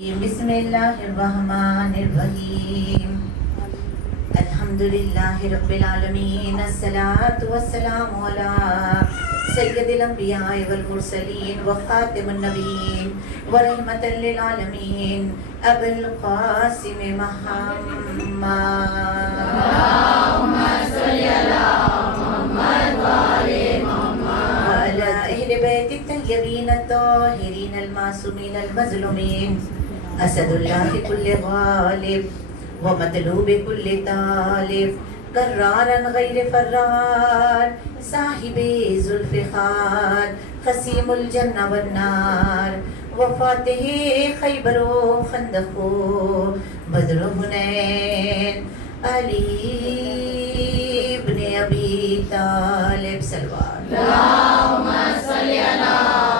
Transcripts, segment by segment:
بسم اللہ الرحمن الرحیم الحمدللہ رب العالمین الصلاۃ والسلام علی سید الانبیاء والمرسلین وخاتم النبیین ورحمۃ للعالمین ابو القاسم محمد اللہم صل علی محمد وعلی محمد وعلی اہل بیت الطیبین الطاہرین المعصومین المظلومین اسد اللہ کل غالب و مطلوب کل طالب کرارا غیر فرار صاحب ذوالفقار قسیم الجنہ والنار و فاتح خیبر و خندق و بدر و حنین علی ابن ابی طالب صلوات اللہم صلی علی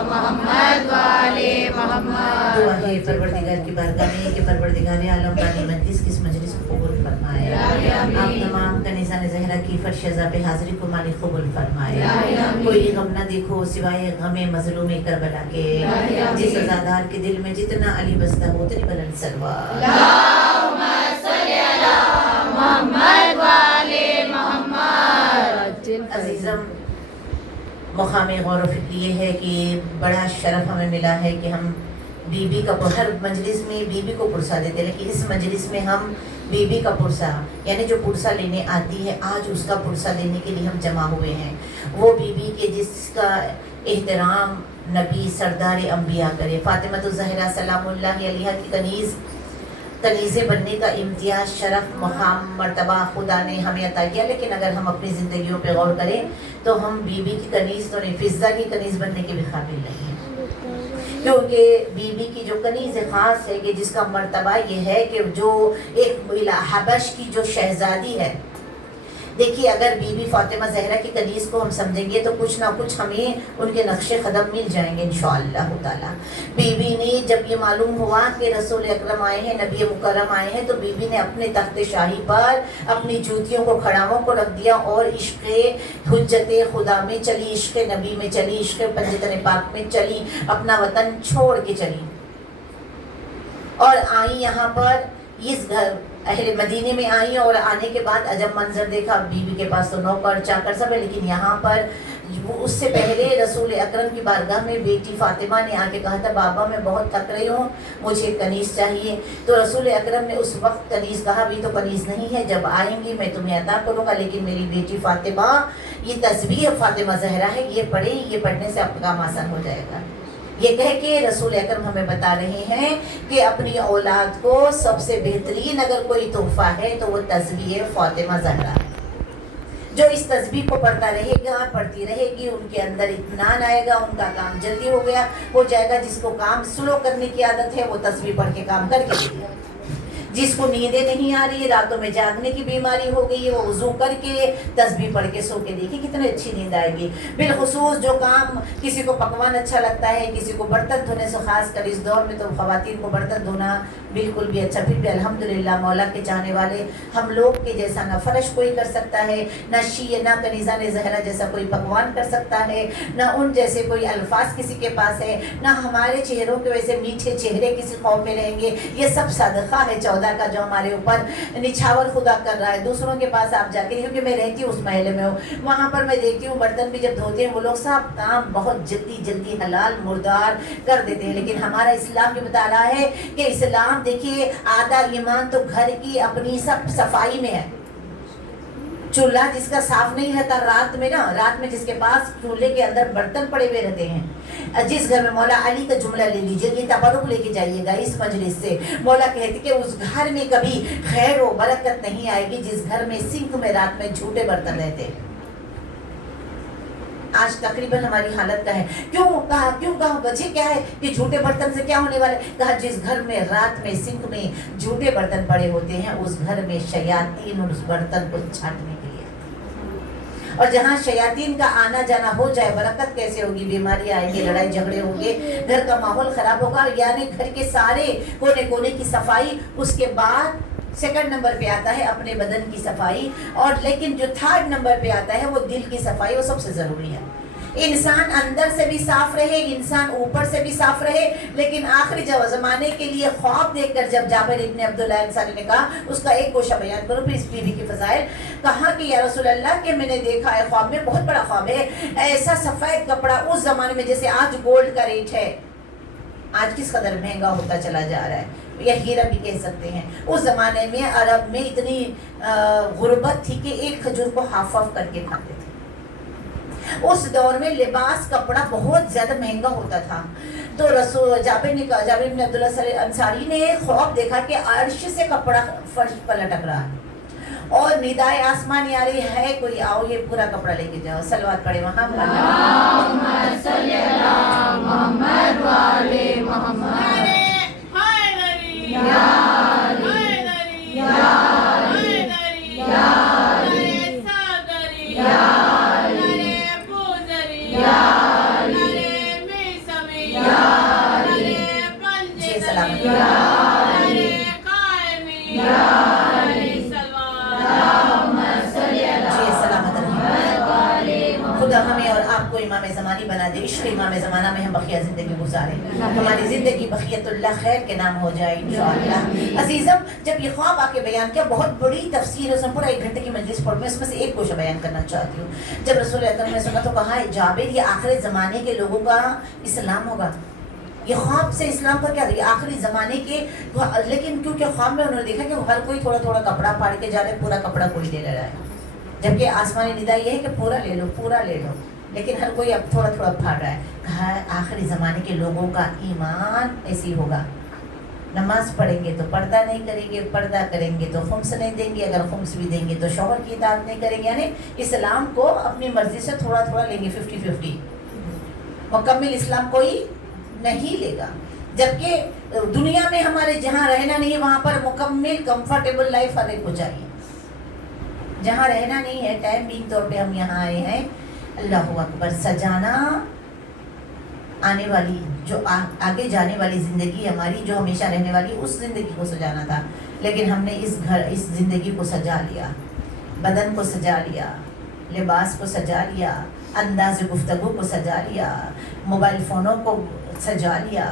محمد وعلی محمد. دعا ہے پروردگار کی بارگاہ میں کہ پروردگار عالم بانی مجلس کس مجلس کو قبول فرمائے. آپ تمام کنیزان زہرا کی فرش ازا پہ حاضری کو مالک قبول فرمائے. کوئی غم نہ دیکھو سوائے غم مظلوم کربلا کے. جس عزادار کے دل میں جتنا علی بستہ ہو اتنی بلند صلوات. اللہم صلی علی محمد وعلی محمد. عزیزم، مقام غور و فکر یہ ہے کہ بڑا شرف ہمیں ملا ہے کہ ہم بی بی کا ہر مجلس میں بی بی کو پرسہ دیتے، لیکن اس مجلس میں ہم بی بی کا پرسہ یعنی جو پرسہ لینے آتی ہے آج اس کا پرسہ لینے کے لیے ہم جمع ہوئے ہیں. وہ بی بی کے جس کا احترام نبی سردار انبیاء کرے. فاطمہ الزہرا سلام اللہ علیہا کی کنیزیں بننے کا امتیاز، شرف، مقام، مرتبہ خدا نے ہمیں عطا کیا. لیکن اگر ہم اپنی زندگیوں پہ غور کریں تو ہم بی بی کی کنیز تو نہیں، فضہ کی کنیز بننے کے بھی قابل نہیں ہیں. کیونکہ بی بی کی جو کنیز خاص ہے کہ جس کا مرتبہ یہ ہے کہ جو ایک حبش کی جو شہزادی ہے. دیکھیے اگر بی بی فاطمہ زہرا کی کنیز کو ہم سمجھیں گے تو کچھ نہ کچھ ہمیں ان کے نقش قدم مل جائیں گے انشاءاللہ تعالی. بی بی نے جب یہ معلوم ہوا کہ رسول اکرم آئے ہیں، نبی مکرم آئے ہیں، تو بی بی نے اپنے تخت شاہی پر اپنی جوتیوں کو کھڑاؤں کو رکھ دیا اور عشق حجت خدا میں چلی، عشق نبی میں چلی، عشق پنجتن پاک میں چلی، اپنا وطن چھوڑ کے چلی اور آئی یہاں پر اس گھر اہل مدینے میں آئی. اور آنے کے بعد عجب منظر دیکھا. بی بی کے پاس تو نوکر چاکر سب ہے، لیکن یہاں پر اس سے پہلے رسول اکرم کی بارگاہ میں بیٹی فاطمہ نے آ کے کہا تھا بابا میں بہت تھک رہی ہوں، مجھے کنیز چاہیے. تو رسول اکرم نے اس وقت کنیز کہا ابھی تو کنیز نہیں ہے، جب آئیں گی میں تمہیں عطا کروں گا، لیکن میری بیٹی فاطمہ یہ تسبیح فاطمہ زہرا ہے، یہ پڑھے، یہ پڑھنے سے آپ کا کام آسان ہو جائے گا. یہ کہہ کے رسول اکرم ہمیں بتا رہے ہیں کہ اپنی اولاد کو سب سے بہترین اگر کوئی تحفہ ہے تو وہ تسبیح فاطمہ زہرا ہے. جو اس تسبیح کو پڑھتا رہے گا، پڑھتی رہے گی، ان کے اندر اطمینان آئے گا، ان کا کام جلدی ہو جائے گا. جس کو کام سلو کرنے کی عادت ہے وہ تسبیح پڑھ کے کام کر کے دے گا. جس کو نیندیں نہیں آ رہی ہے، راتوں میں جاگنے کی بیماری ہو گئی ہے، وہ وضو کر کے تسبیح پڑھ کے سو کے دیکھیں کتنی اچھی نیند آئے گی. بالخصوص جو کام کسی کو پکوان اچھا لگتا ہے، کسی کو برتن دھونے سے، خاص کر اس دور میں تو خواتین کو برتن دھونا بالکل بھی اچھا. پھر بھی الحمدللہ مولا کے چاہنے والے ہم لوگ کے جیسا نہ فرش کوئی کر سکتا ہے، نہ کنیزان زہرا جیسا کوئی پکوان کر سکتا ہے، نہ ان جیسے کوئی الفاظ کسی کے پاس ہے، نہ ہمارے چہروں کے ویسے میٹھے چہرے کسی قوم میں رہیں گے. یہ سب صدقہ ہے کا جو ہمارے اوپر نچھاور خدا کر رہا ہے. دوسروں کے پاس آپ جا کے، کیونکہ میں رہتی ہوں اس محلے میں ہوں، وہاں پر میں دیکھتی ہوں برتن بھی جب دھوتے ہیں وہ لوگ سب کام بہت جلدی حلال مردار کر دیتے ہیں. لیکن ہمارا اسلام یہ بتا رہا ہے کہ اسلام دیکھیے آدھا ایمان تو گھر کی اپنی سب صفائی میں ہے. چولہا جس کا صاف نہیں رہتا رات میں جس کے پاس چولہے کے اندر برتن پڑے ہوئے رہتے ہیں. جس گھر میں مولا علی کا جملہ لے لیجئے، یہ تبرک لے کے جائیے گا اس مجلس سے. مولا کہتے کہ اس گھر میں کبھی خیر و برکت نہیں آئے گی جس گھر میں سنک میں رات میں جھوٹے برتن رہتے ہیں. آج تقریباً ہماری حالت کا ہے. کیوں کہا وجہ کیا ہے کہ جھوٹے برتن سے کیا ہونے والے؟ کہا جس گھر میں رات میں سنک میں جھوٹے برتن پڑے ہوتے ہیں اس گھر میں شیاطین اس برتن کو چھانٹنے کے لیے. اور جہاں شیاطین کا آنا جانا ہو جائے برکت کیسے ہوگی؟ بیماری آئیں گے، لڑائی جھگڑے ہوں گے، گھر کا ماحول خراب ہوگا. یعنی گھر کے سارے کونے کی صفائی. اس کے بعد سیکنڈ نمبر پہ آتا ہے اپنے بدن کی صفائی. اور لیکن جو تھرڈ نمبر پہ آتا ہے وہ دل کی صفائی، وہ سب سے ضروری ہے. انسان اندر سے بھی صاف رہے, انسان اوپر سے بھی صاف رہے. لیکن آخری زمانے کے لیے خواب دیکھ کر جب جابر ابن عبداللہ انصاری نے کہا, اس کا ایک گوشہ بیان کرو پھر اس بیوی کی فضائل. کہا کہ یا رسول اللہ کہ میں نے دیکھا ہے خواب میں, بہت بڑا خواب ہے, ایسا سفید کپڑا اس زمانے میں جیسے آج گولڈ کا ریٹ ہے, آج کس قدر مہنگا ہوتا چلا جا رہا ہے, یا ہیرا بھی کہہ سکتے ہیں. اس زمانے میں عرب میں اتنی غربت تھی کہ ایک کھجور کو ہاف آف کر کے کھاتے تھے. اس دور میں لباس کپڑا بہت زیادہ مہنگا ہوتا تھا. تو رسول جابر بن عبداللہ انصاری نے خواب دیکھا کہ عرش سے کپڑا فرش پر لٹک رہا ہے اور ندائے آسمانی آ رہی ہے, کوئی آؤ یہ پورا کپڑا لے کے جاؤ. صلوات پڑھے اللہم صلی علی محمد و آل محمد. خدا ہمیں اور آپ کو امام زمانی بنا دے. عشق امام زمانہ میں ہم بقیہ زندگی گزارے, ہماری زندگی بقیت اللہ خیر کے نام ہو جائے انشاءاللہ. عزیزم, جب یہ خواب آ کے بیان کیا, بہت بڑی تفسیر ہے, اس میں پورا 1 گھنٹے کی مجلس پڑھ, میں اس میں سے ایک گوشہ بیان کرنا چاہتی ہوں. جب رسول اکرم نے سنا تو کہا, جابر یہ آخری زمانے کے لوگوں کا اسلام ہوگا. یہ خواب سے اسلام کا کیا تھا, آخری زمانے کے. لیکن کیونکہ خواب میں انہوں نے دیکھا کہ ہر کوئی تھوڑا تھوڑا کپڑا پھاڑ کے جا رہا ہے, پورا کپڑا کوئی لے رہا ہے, جبکہ آسمانی ندا یہ ہے کہ پورا لے لو, پورا لے لو. لیکن ہر کوئی اب تھوڑا تھوڑا پھاڑ رہا ہے. کہا آخری زمانے کے لوگوں کا ایمان ایسی ہوگا, نماز پڑھیں گے تو پردہ نہیں کریں گے, پردہ کریں گے تو خمس نہیں دیں گے, اگر خمس بھی دیں گے تو شوہر کی اطاعت نہیں کریں گے. یعنی اسلام کو اپنی مرضی سے تھوڑا تھوڑا لیں گے, 50-50. مکمل اسلام کوئی نہیں لے گا. جبکہ دنیا میں ہمارے جہاں رہنا نہیں ہے وہاں پر مکمل کمفرٹیبل لائف ہر ایک کو چاہیے. جہاں رہنا نہیں ہے, ٹائم بینگ طور پہ ہم یہاں آئے ہیں, اللہ اکبر, سجانا آنے والی جو آگے جانے والی زندگی ہماری, جو ہمیشہ رہنے والی, اس زندگی کو سجانا تھا. لیکن ہم نے اس زندگی کو سجا لیا, بدن کو سجا لیا, لباس کو سجا لیا, انداز گفتگو کو سجا لیا, موبائل فونوں کو سجا لیا,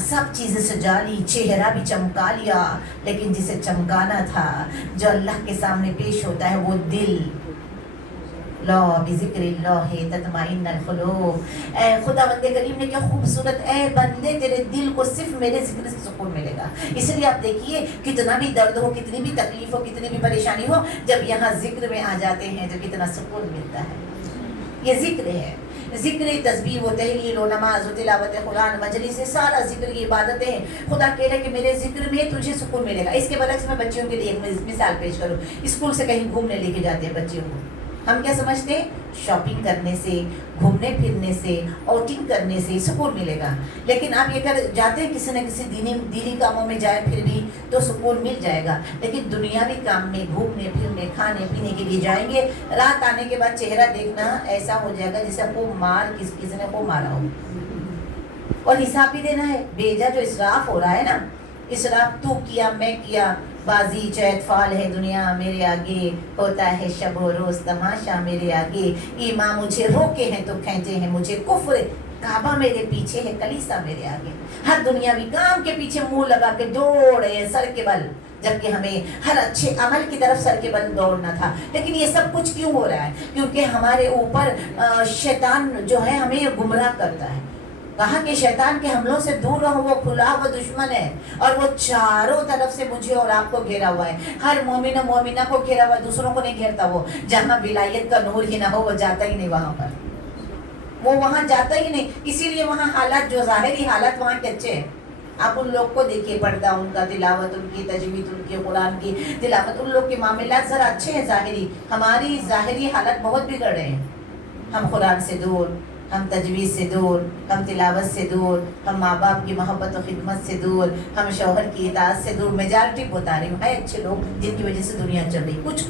سب چیزیں سجا لی, چہرہ بھی چمکا لیا. لیکن جسے چمکانا تھا, جو اللہ کے سامنے پیش ہوتا ہے, وہ دل. لا بذکر اللہ تطمئن القلوب. اے خدا بندے کریم نے کیا خوبصورت, اے بندے تیرے دل کو صرف میرے ذکر سے سکون ملے گا. اس لیے آپ دیکھیے کتنا بھی درد ہو, کتنی بھی تکلیف ہو, کتنی بھی پریشانی ہو, جب یہاں ذکر میں آ جاتے ہیں تو کتنا سکون ملتا ہے. یہ ذکر ہے, ذکر تسبیح و تحلیل و نماز و تلاوت قرآن مجلس سے سارا ذکر کی عبادتیں ہیں. خدا کہہ رہے کہ میرے ذکر میں تجھے سکون ملے گا. اس کے برعکس میں بچیوں کے لیے ایک مثال پیش کروں. اسکول سے کہیں گھومنے لے کے جاتے ہیں بچیوں کو, ہم کیا سمجھتے ہیں, شاپنگ کرنے سے, گھومنے پھرنے سے, آؤٹنگ کرنے سے سکون ملے گا. لیکن آپ یہ کر جاتے ہیں کسی نہ کسی دینی کاموں میں جائیں پھر بھی تو سکون مل جائے گا. لیکن دنیاوی کام میں گھومنے پھرنے کھانے پینے کے لیے جائیں گے, رات آنے کے بعد چہرہ دیکھنا ایسا ہو جائے گا جیسے کو مار کسی نے کو مارا ہو, اور حساب بھی دینا ہے. بیجا جو اسراف ہو رہا ہے نا, اسراف تو کیا میں کیا, بازی چیت فال ہے دنیا میرے آگے, ہوتا ہے شب و روز تماشا میرے آگے, امام مجھے روکے ہیں تو کھینچے ہیں مجھے کفر, کعبہ میرے پیچھے ہے کلیسا میرے آگے. ہر دنیاوی کام کے پیچھے منہ لگا کے دوڑے ہیں سر کے بل, جبکہ ہمیں ہر اچھے عمل کی طرف سر کے بل دوڑنا تھا. لیکن یہ سب کچھ کیوں ہو رہا ہے؟ کیونکہ ہمارے اوپر شیطان جو ہے ہمیں گمراہ کرتا ہے. کہا کہ شیطان کے حملوں سے دور رہو, وہ کھلا ہوا دشمن ہے, اور وہ چاروں طرف سے مجھے اور آپ کو گھیرا ہوا ہے. ہر مومن و مومنہ کو گھیرا ہوا ہے, دوسروں کو نہیں گھیرتا. وہ جہاں ولایت کا نور ہی نہ ہو وہ جاتا ہی نہیں وہاں پر, وہ وہاں جاتا ہی نہیں. اسی لیے وہاں حالات, جو ظاہری حالات وہاں کے اچھے ہیں. آپ ان لوگ کو دیکھیے, پردہ ان کا, تلاوت ان کی, تجوید ان کی, قرآن کی تلاوت, ان لوگ کے معاملات ذرا اچھے ہیں ظاہری. ہماری ظاہری حالت بہت بگڑ رہے ہیں. ہم قرآن سے دور, ہم تجوید سے دور, ہم تلاوت سے دور, ہم ماں باپ کی محبت و خدمت سے دور, ہم شوہر کی اطاعت سے دور. میجارٹی بتا رہی ہوں, ہے اچھے لوگ جن کی وجہ سے دنیا چل رہی, کچھ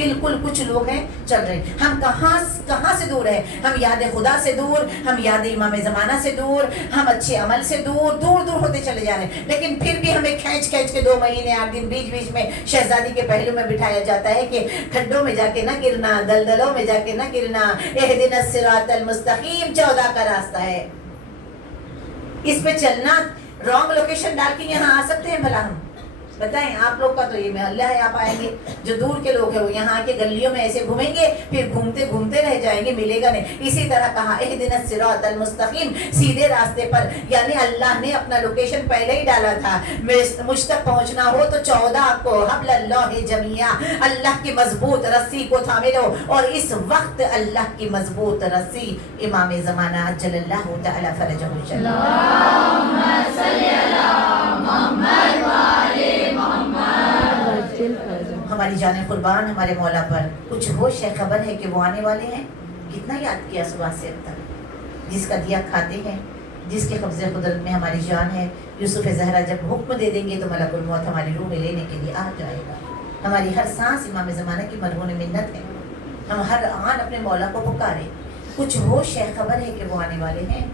بالکل کچھ لوگ ہیں چل رہے ہیں. ہم کہاں سے دور ہیں؟ ہم یاد خدا سے دور، ہم یاد امام زمانہ سے دور، ہم اچھے عمل سے دور ہوتے چلے جا رہے ہیں. لیکن پھر بھی ہمیں کھینچ کے 2 مہینے 8 دن بیچ میں شہزادی کے پہلو میں بٹھایا جاتا ہے کہ کھڈوں میں جا کے نہ گرنا، دلدلوں میں جا کے نہ گرنا. اہدنا الصراط المستقیم 14 کا راستہ ہے. اس پہ چلنا، رانگ لوکیشن ڈال کے یہاں آ سکتے ہیں بھلا؟ ہم بتائیں، آپ لوگ کا تو یہ محلہ ہے، آپ آئیں گے. جو دور کے لوگ ہیں وہ یہاں کے گلیوں میں ایسے گھومیں گے، پھر گھومتے رہ جائیں گے، ملے گا نہیں. اسی طرح کہا اہدنا الصراط المستقیم، سیدھے راستے پر. یعنی اللہ نے اپنا لوکیشن پہلے ہی ڈالا تھا. مجھ تک پہنچنا ہو تو 14 کو حبل اللہ جمیعا، اللہ کی مضبوط رسی کو تھامے لو. اور اس وقت اللہ کی مضبوط رسی امام زمانہ عجل اللہ تعالی فرجہ الشریف. اللہم صلی علی محمد وآل ہماری جان قربان ہمارے مولا پر کچھ ہوش ہے، خبر ہے کہ وہ آنے والے ہیں. کتنا یاد کیا صبح سے اب تک. جس کا دیا کھاتے ہیں، جس کے قبضے قدرت میں ہماری جان ہے. یوسف زہرا جب حکم دے دیں گے تو ملک الموت ہماری روح میں لینے کے لیے آ جائے گا. ہماری ہر سانس امام زمانہ کی مرہون منت ہے. ہم ہر آن اپنے مولا کو پکارے. کچھ ہوش ہے، خبر ہے کہ وہ آنے والے ہیں.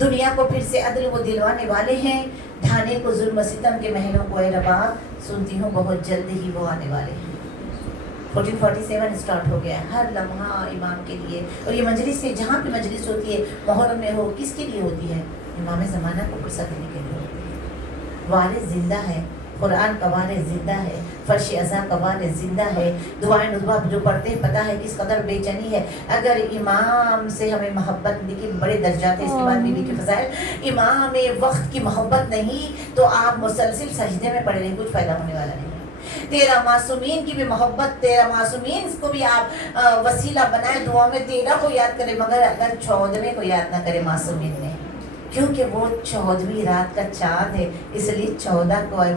دنیا کو پھر سے عدل وہ دلوانے والے ہیں. ڈھانے کو ظلم و ستم کے محلوں کو اے رباب، سنتی ہوں بہت جلد ہی وہ آنے والے ہیں. 1447 اسٹارٹ ہو گیا ہے. ہر لمحہ امام کے لیے. اور یہ مجلس سے جہاں بھی مجلس ہوتی ہے، محرم میں ہو، کس کے لیے ہوتی ہے؟ امام زمانہ کو فرصت دینے کے لیے ہوتی ہے. وارث زندہ ہے، قرآن کا وارث زندہ ہے، فرش ازا کا وارث زندہ ہے. دعائیں ندوہ جو پڑھتے ہیں پتہ ہے کس قدر بے چینی ہے. اگر امام سے ہمیں محبت، لیکن بڑے درجات ہیں اس کے بعد بی بی کے فضائل. امام وقت کی محبت نہیں تو آپ مسلسل سجدے میں پڑے رہیں، کچھ فائدہ ہونے والا نہیں. تیرا معصومین کی بھی محبت، تیرا معصومین کو بھی آپ وسیلہ بنائے دعا میں. 13 کو یاد کرے، مگر اگر 14ویں کو یاد نہ کرے معصومین نے، کیونکہ وہ 14ویں رات کا چاند ہے، اس لیے 14 کو ہے.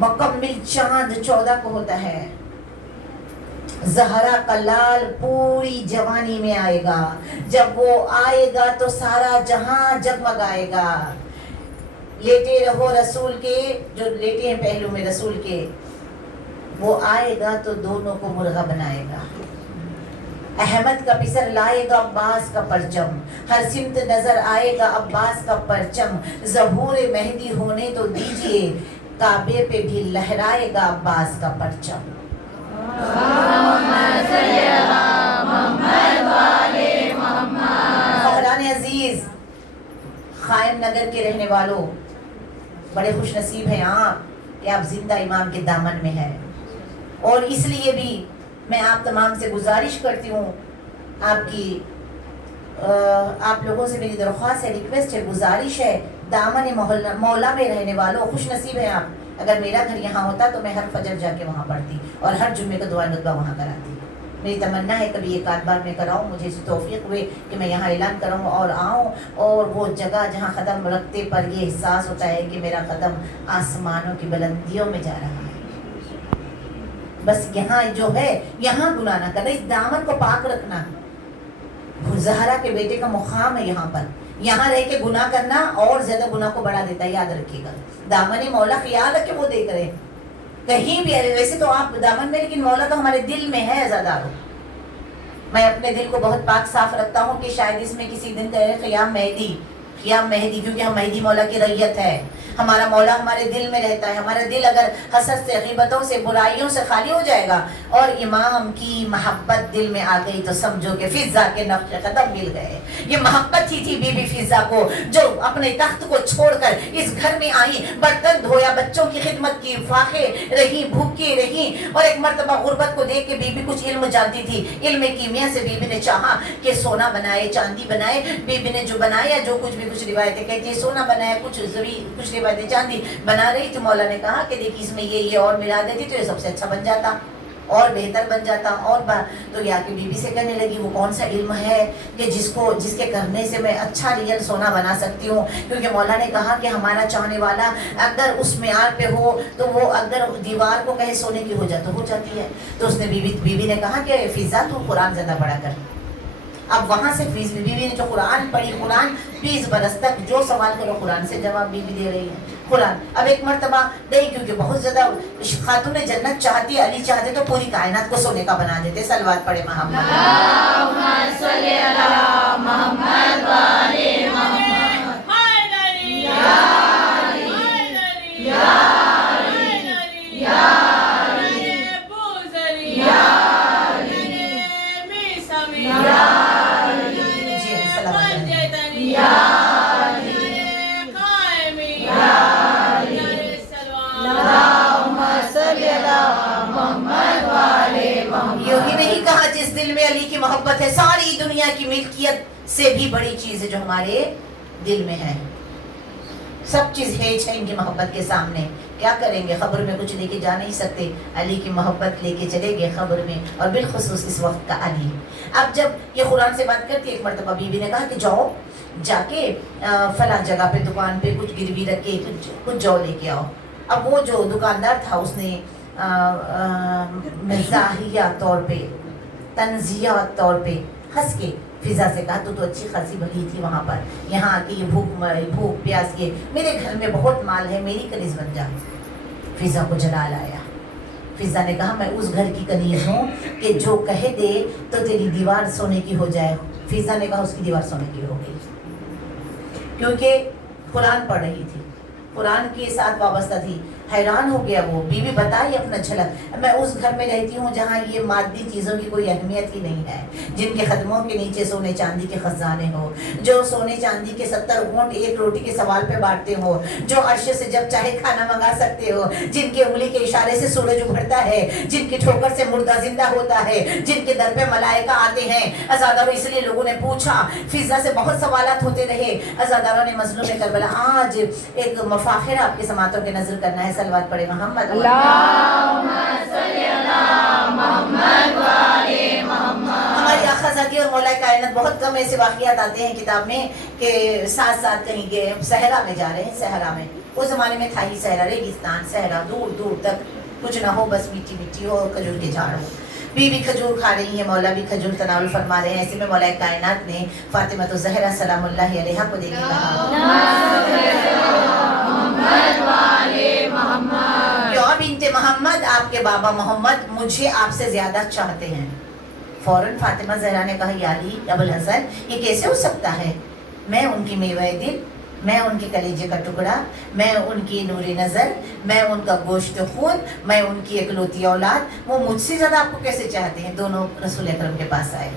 مکمل چاند 14 کو ہوتا ہے. زہرا کا لال پوری جوانی میں آئے گا. جب وہ آئے گا تو سارا جہاں جگمگائے گا. لیٹے رہو رسول کے، جو لیٹے ہیں پہلو میں رسول کے، وہ آئے گا تو دونوں کو مرغا بنائے گا. احمد کا پسر لائے گا عباس کا پرچم. ہر سمت نظر آئے گا عباس کا پرچم. ظہور مہدی ہونے تو دیجئے، کعبے پہ بھی لہرائے گا عباس کا پرچم. بحران عزیز، خائم نگر کے رہنے والوں، بڑے خوش نصیب ہیں آپ کہ آپ زندہ امام کے دامن میں ہیں. اور اس لیے بھی میں آپ تمام سے گزارش کرتی ہوں، آپ لوگوں سے میری درخواست ہے، ریکویسٹ ہے، گزارش ہے، دامن مولا میں رہنے والوں خوش نصیب ہیں آپ. اگر میرا گھر یہاں ہوتا تو میں ہر فجر جا کے وہاں پڑھتی اور ہر جمعے کا دعا ندوہ وہاں کراتی. میری تمنا ہے کبھی ایک آدھ بار میں کراؤں، مجھے اس توفیق ہوئے کہ میں یہاں اعلان کروں اور آؤں. اور وہ جگہ جہاں قدم رکھتے پر یہ احساس ہوتا ہے کہ میرا قدم آسمانوں کی بلندیوں میں جا رہا ہے. بس یہاں جو ہے، یہاں گناہ نہ کرنا، اس دامن کو پاک رکھنا. زہرا کے بیٹے کا مقام ہے یہاں پر. یہاں رہ کے گناہ کرنا اور زیادہ گناہ کو بڑھا دیتا ہے، یاد رکھیے گا. دامن مولا خیال رکھے وہ دیکھ رہے کہیں بھی. ویسے تو آپ دامن میں، لیکن مولا تو ہمارے دل میں ہے عزادارو. میں اپنے دل کو بہت پاک صاف رکھتا ہوں کہ شاید اس میں کسی دن کہے قیام مہدی، کیونکہ ہم مہدی مولا کی ریت ہے. ہمارا مولا ہمارے دل میں رہتا ہے. ہمارا دل اگر حسد سے، غیبتوں سے، برائیوں سے خالی ہو جائے گا اور امام کی محبت دل میں آ گئی تو سمجھو کہ فضا کے نقش قدم مل گئے. یہ محبت ہی تھی بی بی فضا کو، جو اپنے تخت کو چھوڑ کر اس گھر میں آئی، برتن دھویا، بچوں کی خدمت کی، فاقے رہی، بھوکی رہی. اور ایک مرتبہ غربت کو دیکھ کے بی بی کچھ علم جانتی تھی. علم کیمیا سے بی بی نے چاہا کہ سونا بنائے، چاندی بنائے. بی بی نے جو بنایا، جو کچھ بھی، کچھ روایتیں کہتی ہیں سونا بنایا، کچھ روایتیں چاندی بنا رہی تو مولا نے کہا کہ دیکھ اس میں یہ اور ملا دیتی تو یہ سب سے اچھا بن جاتا اور بہتر بن جاتا. اور تو یا کہ بی بی سے کہنے لگی وہ کون سا علم ہے کہ جس کے کرنے سے میں اچھا ریئل سونا بنا سکتی ہوں. کیونکہ مولا نے کہا کہ ہمارا چاہنے والا اگر اس معیار پہ ہو تو وہ اگر دیوار کو کہے سونے کی ہو جاتی ہے. تو اس نے بی بی نے کہا کہ فضا تو قرآن زیادہ پڑھا کر. اب وہاں سے بی بی نے جو قرآن پڑھی، قرآن 20 برس تک جو سوال کرو قرآن سے جواب بی بی دے رہی ہے. قرآن. اب ایک مرتبہ نہیں, کیونکہ بہت زیادہ خاتون جنت چاہتی, علی چاہتے تو پوری کائنات کو سونے کا بنا دیتے. صلوات پڑھے محمد. اللهم صل على محمد وآل محمد. یا علی یا علی یا علی یا علی یا علی جی سلام. یا یوں ہی نہیں کہا جس دل میں علی کی محبت ہے ساری دنیا کی ملکیت سے بھی بڑی چیز ہے جو ہمارے دل میں ہے. سب چیز ہے ان کی محبت کے سامنے. کیا کریں گے, خبر میں کچھ لے کے جا نہیں سکتے, علی کی محبت لے کے چلے گئے خبر میں, اور بالخصوص اس وقت کا علی. اب جب یہ قرآن سے بات کرتی, ایک مرتبہ بیوی نے کہا کہ جاؤ جا کے فلاں جگہ پہ دکان پہ کچھ گروی رکھ کے کچھ جو لے کے آؤ. اب وہ جو دکاندار تھا اس نے مزاحیہ طور پہ, تنزیہ طور پہ ہنس کے فضا سے کہا, تو اچھی خاصی بھلی تھی وہاں پر, یہاں آ کے یہ بھوک پیاس کے, میرے گھر میں بہت مال ہے, میری کنیز بن جا. فضا کو جلال آیا. فضا نے کہا میں اس گھر کی کنیز ہوں کہ جو کہہ دے تو تیری دیوار سونے کی ہو جائے. فضا نے کہا اس کی دیوار سونے کی ہو گئی, کیونکہ قرآن پڑھ رہی تھی, قرآن کے ساتھ وابستہ تھی. حیران ہو گیا وہ. بیوی بتائی اپنا جھلک, میں اس گھر میں رہتی ہوں جہاں یہ مادی چیزوں کی کوئی اہمیت ہی نہیں ہے, جن کے قدموں کے نیچے سونے چاندی کے خزانے ہو, جو سونے چاندی کے 70 اونٹ ایک روٹی کے سوال پہ بانٹتے ہو, جو عرش سے جب چاہے کھانا منگا سکتے ہو, جن کی انگلی کے اشارے سے سورج ابھرتا ہے, جن کی ٹھوکر سے مردہ زندہ ہوتا ہے, جن کے در پہ ملائکہ آتے ہیں. عزاداروں, اس لیے لوگوں نے پوچھا, فضا سے بہت سوالات ہوتے رہے. عزاداروں نے مظلوم کربلا آج ایک مفاخرہ آپ کے سماعتوں کے نظر کرنا ہے. صلوات پڑھے محمد. اللهم صل على محمد وآل محمد. ہماری آقا ذاتی اور مولا کائنات بہت کم ایسے واقعات آتے ہیں کتاب میں کہ ساتھ ساتھ کہیں گے صحرا میں جا رہے ہیں. صحرا میں اس زمانے میں تھا ہی صحرا, ریگستان, صحرا, دور دور تک کچھ نہ ہو, بس مٹی مٹی ہو, کھجور کے جھاڑ ہو. بیوی کھجور کھا رہی ہے, مولا بھی کھجور تناول فرما رہے ہیں. ایسے میں مولا کائنات نے فاطمہ الزہرا سلام اللہ علیہا کو دیکھ کے کہا, یا بنت محمد, آپ کے بابا محمد مجھے آپ سے زیادہ چاہتے ہیں. فوراً فاطمہ زہرا نے کہا, یا علی ابو الحسن, یہ کیسے ہو سکتا ہے؟ میں ان کی میوہ دل, میں ان کے کلیجے کا ٹکڑا, میں ان کی نور نظر, میں ان کا گوشت خون, میں ان کی اکلوتی اولاد, وہ مجھ سے زیادہ آپ کو کیسے چاہتے ہیں؟ دونوں رسول اکرم کے پاس آئے.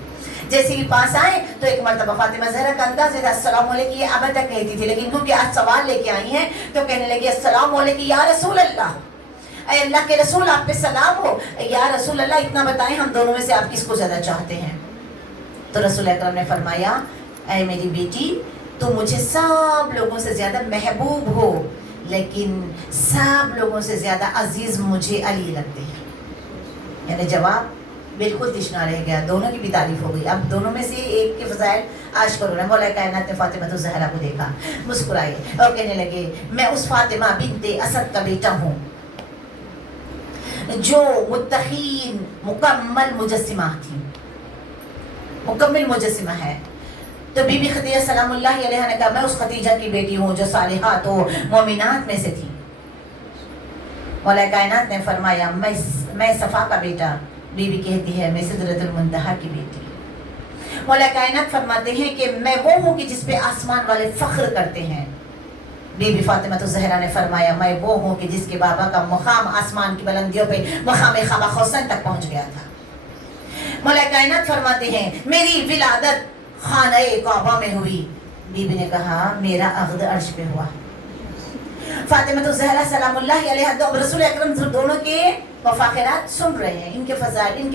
جیسے ہی پاس آئے تو ایک مرتبہ فاطمہ زہرا کا انداز تھا السلام علیکم, یہ اب تک کہتی تھی, لیکن کیونکہ آج سوال لے کے آئی ہیں تو کہنے لگی السلام علیکم یا رسول اللہ, اے اللہ کے رسول آپ پہ سلام ہو. یا رسول اللہ اتنا بتائیں ہم دونوں میں سے آپ کس کو زیادہ چاہتے ہیں؟ تو رسول اکرم نے فرمایا, اے میری بیٹی, تو مجھے سب لوگوں سے زیادہ محبوب ہو, لیکن سب لوگوں سے زیادہ عزیز مجھے علی لگتے ہیں. یعنی جواب بالکل تشنا رہ گیا, دونوں کی بھی تعریف ہو گئی. اب دونوں میں سے ایک کے فضائل آشکار ہو رہے ہیں. مولا کائنات نے فاطمہ الزہرا کو دیکھا, مسکرائے اور کہنے لگے, میں اس فاطمہ بنت اسد کا بیٹا ہوں جو متقین مکمل مجسمہ تھی, مکمل مجسمہ ہے. تو بی بی خدیجہ سلام اللہ علیہا نے کہا, میں اس خدیجہ کی بیٹی ہوں جو صالحات و مومنات میں سے تھی. مولا کائنات نے فرمایا, میں صفا کا بیٹا. بی بی کہتی ہے, میں سدرۃ المنتہا کی بیٹی. مولا کائنات فرماتے ہیں کہ میں وہ ہوں کہ جس پہ آسمان والے فخر کرتے ہیں. بی بی فاطمہ الزہرا نے فرمایا, میں وہ ہوں کہ جس کے بابا کا مقام آسمان کی بلندیوں پہ مقام خبا خوسن تک پہنچ گیا تھا. مولا کائنات فرماتے ہیں, میری ولادت خانہ کعبہ میں ہوئی. بی بی نے کہا, میرا عقد عرش پہ ہوا. فاطمہ الزہرا سلام اللہ علیہا رسول اکرم دونوں کے مفاخرات سن رہے ہیں, ان کے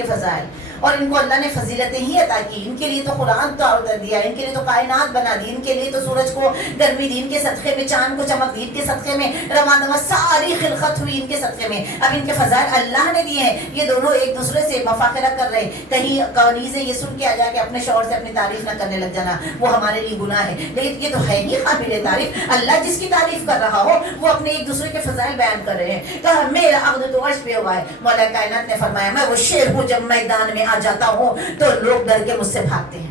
فضائل, اور ان کو اللہ نے فضیلتیں ہی عطا کی. ان کے لیے تو قرآن تو اتر دیا, ان کے لیے تو کائنات بنا دی, ان کے لیے تو سورج کو گرمی دی ان کے صدقے میں, چاند کو چمک دی ان کے صدقے میں, رواں دواں ساری خلقت ہوئی ان کے صدقے میں. اب ان کے فضائل اللہ نے دیے ہیں. یہ دونوں ایک دوسرے سے مفاخرہ کر رہے ہیں. کہیں قونیزیں یہ سن کے آ جا کے اپنے شوہر سے اپنی تعریف نہ کرنے لگ جانا, وہ ہمارے لیے گناہ ہے. لیکن یہ تو ہے ہی قابل تعریف. اللہ جس کی تعریف کر رہا ہو وہ اپنے ایک دوسرے کے فضائل بیان کر رہے ہیں. کہا, میرا عقد تو عرش پہ ہوا ہے. مولا کائنات نے فرمایا, میں وہ شیر ہوں جب میدان میں آ جاتا ہوں تو لوگ ڈر کے مجھ سے بھاگتے ہیں.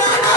9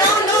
9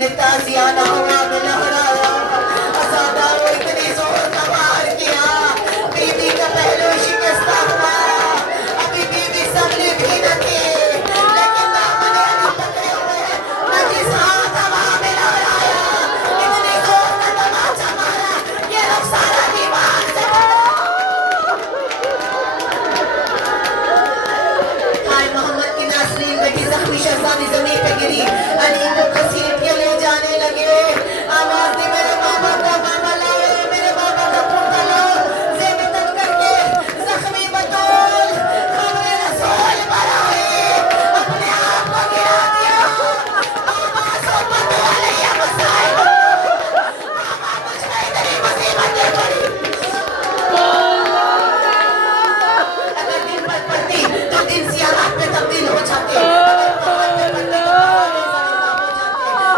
نے تازیانہ ہوا میں لہرایا، عزاداروں اتنی زور کا وار کیا، بی بی کا پہلو شکستہ ہوا، ابھی بی بی سنبھلی بھی نہ تھی، لیکن دامن علی پکڑے ہوئے نجس ہاتھ ہوا میں لہرایا، اتنی زور کا تماچا مارا یہ رخسارہ دیوار سے ہائے محمد کی ناصرین بیٹی زخمی شہزادی زمین پہ گری، علی کو گھسیٹ کے لے جانے لگے، آواز دی میرے بابا کا بابا لاؤ، میرے بابا کا پوتا لاؤ، زیب تن کر کے زخمی بطول خبر رسول پر آئی، اپنے آپ کو گرا دیا، بابا سو بطول علیہ مسائل، بابا مجھ میں اتنی مصیبتیں پڑی، اگر دن پر پڑتی تو دن سیاحت میں تبدیل ہو جاتے،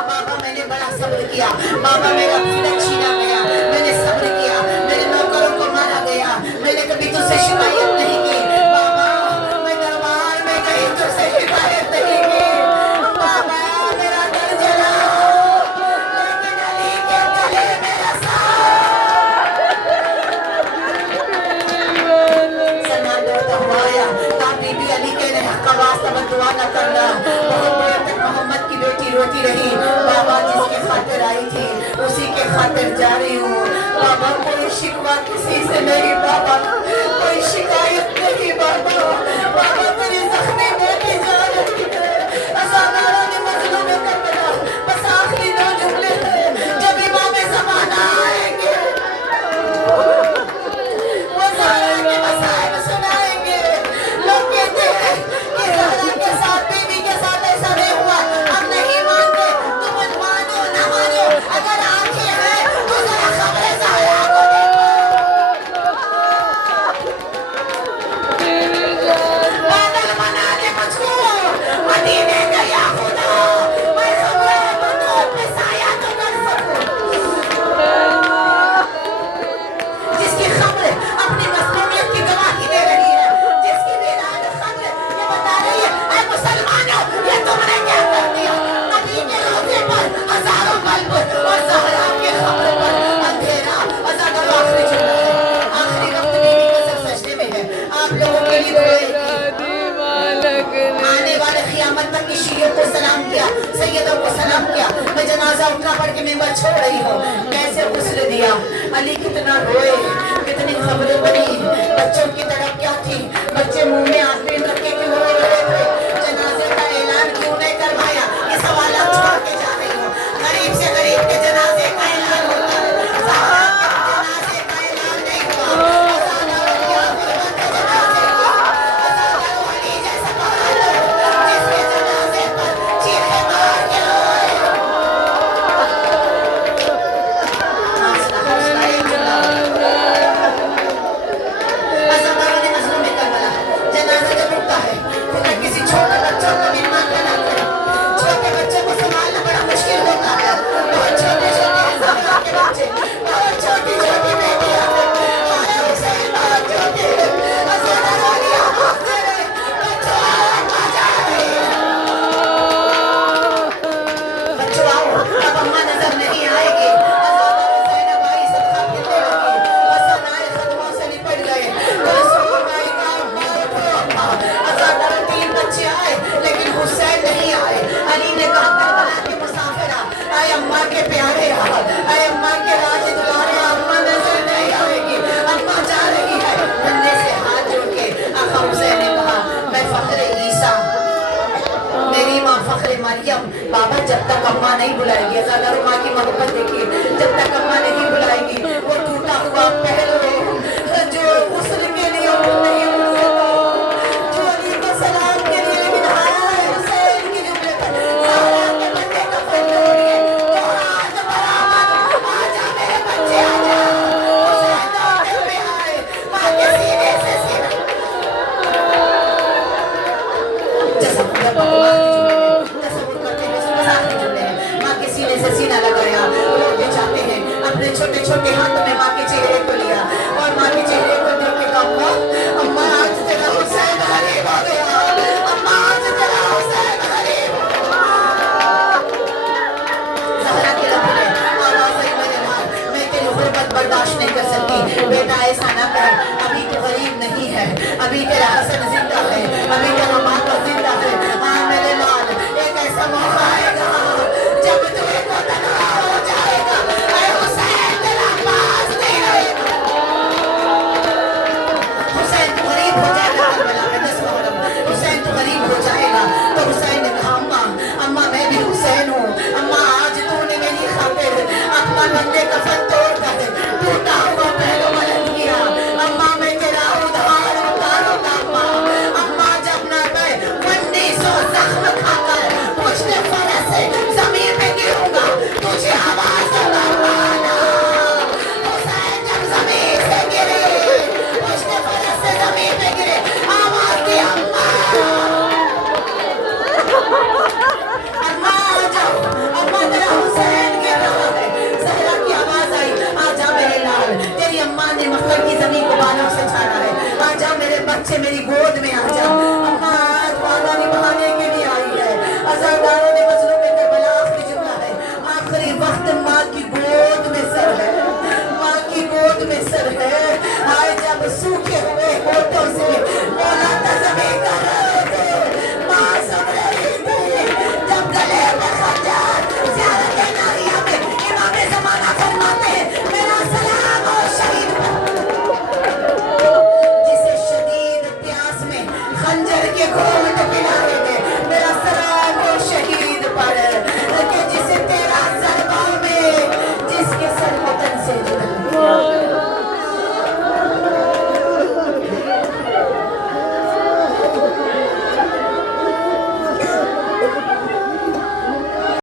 بابا میں نے بڑا صبر کیا، بابا میرا فدق چھینا گیا، میں نے صبر کیا، میرے نوکروں کو مارا گیا، میں نے کبھی تجھ سے شکایت نہیں کی، بابا میں دربار میں گئی تجھ سے شکایت نہیں کی، بابا میرا دل جلا، لیکن علی کے گلے میرا ساتھ، سلمان دوڑتا ہوا آیا، کہا بی بی علی کے حق کا واسطہ مت دعا نہ کرنا، بہت دیر تک محمد کی بیٹی روتی رہی، بابا جس کے خاطر آئی تھی اسی کے خاطر جا رہی ہوں، بابا کوئی شکوہ کسی سے نہیں، بابا کوئی شکایت نہیں، بابا بابا تیری زخمی بیٹی جا رہی ہے، عزاداروں نے مظلوم کربلا بس آخری دو جملے ہیں، جب امام زمانہ آئیں گے وہ زہرا کے مصائب سنائیں گے، لوگ کہتے ہیں کہ زہرا کے ساتھ بی بی کے ساتھ ایسا نہیں ہوا، ہم نہیں مانتے، تم مانو نہ مانو، اگر آنکھیں ہیں تو ذرا خبر زہرا کو دیکھو، بادل بنا دے مجھ کو، مدینے گیا خدا، میں خبر بطول پہ سایہ تو کر سکوں، جس کی خبر اپنی مظلومیت کی گواہی دے رہی ہے، جس کی ویران خبر یہ بتا رہی ہے، اے مسلمانوں یہ تم نے کیا کر دیا، نبی کے روزے پر ہزاروں بلب اور زہرا کے خبر پر اندھیرا، عزاداروں آخری جملہ ہے، آخری وقت بی بی کا سر سجدے میں ہے، آپ لوگوں کے لیے دعائیں کی، آنے والے قیامت تک کی شیعوں کو سلام کیا، سیدوں کو سلام کیا، میں جنازہ اٹھا پڑھ کے ممبر چھوڑ رہی ہوں، کیسے غسل دیا، علی کتنا روئے، کتنی خبریں بنی، بچوں کی طرف کیا تھی، بچے منہ میں آسپرین رکھے کیوں رو رہے تھے، جنازے کا اعلان کیوں نہیں کروایا، یہ سوالات چھوڑ کے جا رہی ہوں، غریب سے غریب کے جنازے کا اعلان ہوتا ہے، زہرا کے جنازے کا اعلان نہیں ہوا، عزاداروں کی آخرت کے جنازے کی، عزاداروں علی جیسا بہادر جس کے جنازے پر چیخے مار کے روئے، عزاداروں نے مظلوم کربلا، جنازہ جب اٹھتا ہے خدا کسی چھوٹے بچوں کو بھی مان نہ کرے، چھوٹے بچوں کو سنبھالنا بڑا مشکل ہوتا ہے، بہت چھوٹے چھوٹے زہرا کے بچے، بہت چھوٹی چھوٹی بیٹیاں، ہمارے حسین بہت چھوٹے ہیں، عزاداروں علی آواز دے رہے، بچوں آؤ اماں جا رہی ہے، بچوں آؤ اب اماں نظر نہیں آئے گی، عزاداروں زینب آئی صدقہ کھلنے لگی، حسن آئے خدموں سے لپٹ گئے، رسول بھائی کا ابا اٹھو ابا، عزاداروں تین بچے آئے لیکن حسین نہیں آئے، علی نے کہا کربلا کے مسافرہ، اے اماں کے پیارے اے اماں کے راج دلارے، اماں نظر نہیں آئے گی، اماں جا رہی ہے، بندے سے ہاتھ جوڑ کے آقا حسین نے کہا میں فخر عیسیٰ میری ماں فخر مریم، بابا جب تک اماں نہیں بلائے گی، عزاداروں ماں کی محبت دیکھیے، جب تک اماں نہیں بلائے گی وہ ٹوٹا ہوا پہلو